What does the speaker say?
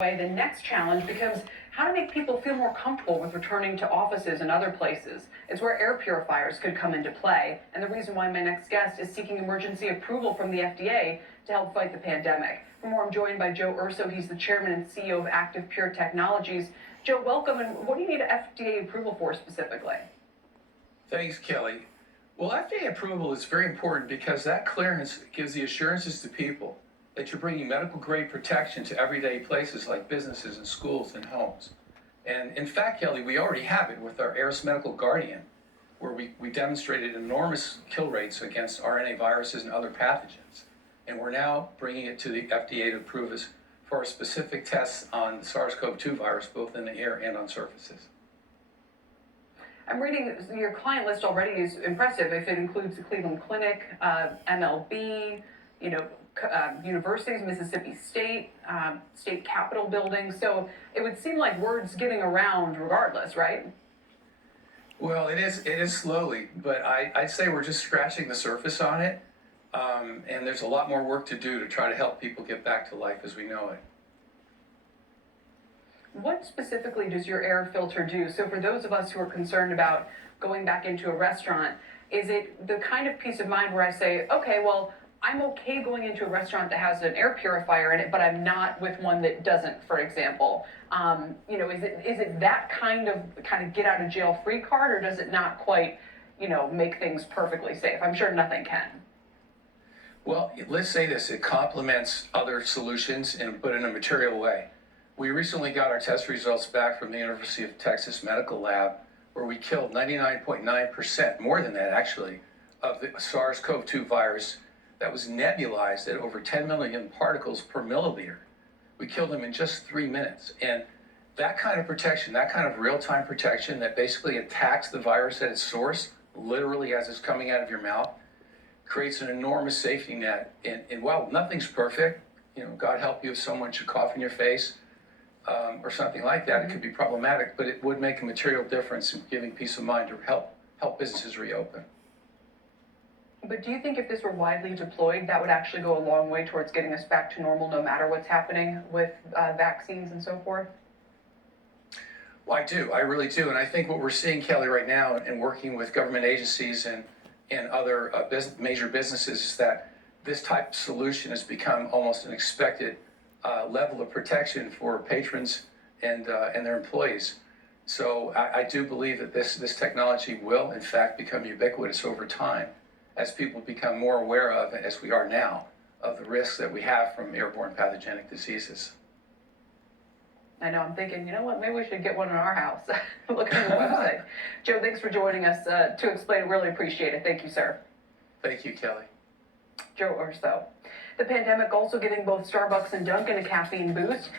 The next challenge becomes how to make people feel more comfortable with returning to offices and other places. It's where air purifiers could come into play, and the reason why my next guest is seeking emergency approval from the FDA to help fight the pandemic. For more, I'm joined by Joe Urso. He's the chairman and CEO of ActivePure Technologies. Joe, welcome, and what do you need FDA approval for specifically? Thanks, Kelly. Well, FDA approval is very important because that clearance gives the assurances to people that you're bringing medical-grade protection to everyday places like businesses and schools and homes. And in fact, Kelly, we already have it with our Aeris Medical Guardian, where we demonstrated enormous kill rates against RNA viruses and other pathogens. And we're now bringing it to the FDA to approve us for our specific tests on the SarsCo-2 virus, both in the air and on surfaces. I'm reading your client list already is impressive. If it includes the Cleveland Clinic, MLB, universities, Mississippi State, state capitol buildings. So it would seem like word's getting around regardless, right? Well, it is slowly, but I'd say we're just scratching the surface on it. And there's a lot more work to do to try to help people get back to life as we know it. What specifically does your air filter do? So for those of us who are concerned about going back into a restaurant, is it the kind of peace of mind where I say, okay, well, I'm okay going into a restaurant that has an air purifier in it, but I'm not with one that doesn't, for example. Is it that kind of get out of jail free card, or does it not quite, make things perfectly safe? I'm sure nothing can. Well, let's say this, it complements other solutions but in a material way. We recently got our test results back from the University of Texas Medical Lab, where we killed 99.9%, more than that actually, of the SARS-CoV-2 virus that was nebulized at over 10 million particles per milliliter. We killed them in just 3 minutes. And that kind of protection, that kind of real-time protection that basically attacks the virus at its source, literally as it's coming out of your mouth, creates an enormous safety net. And while nothing's perfect, God help you if someone should cough in your face or something like that, it could be problematic, but it would make a material difference in giving peace of mind to help businesses reopen. But do you think if this were widely deployed, that would actually go a long way towards getting us back to normal, no matter what's happening with vaccines and so forth? Well, I do. I really do. And I think what we're seeing, Kelly, right now, and working with government agencies and other major businesses, is that this type of solution has become almost an expected level of protection for patrons and their employees. So I do believe that this technology will, in fact, become ubiquitous over time, as people become more aware of, as we are now, of the risks that we have from airborne pathogenic diseases. I know, I'm thinking, you know what, maybe we should get one in our house. Look at the website. Joe, thanks for joining us to explain. Really appreciate it. Thank you, sir. Thank you, Kelly. Joe Urso. The pandemic also giving both Starbucks and Dunkin' a caffeine boost.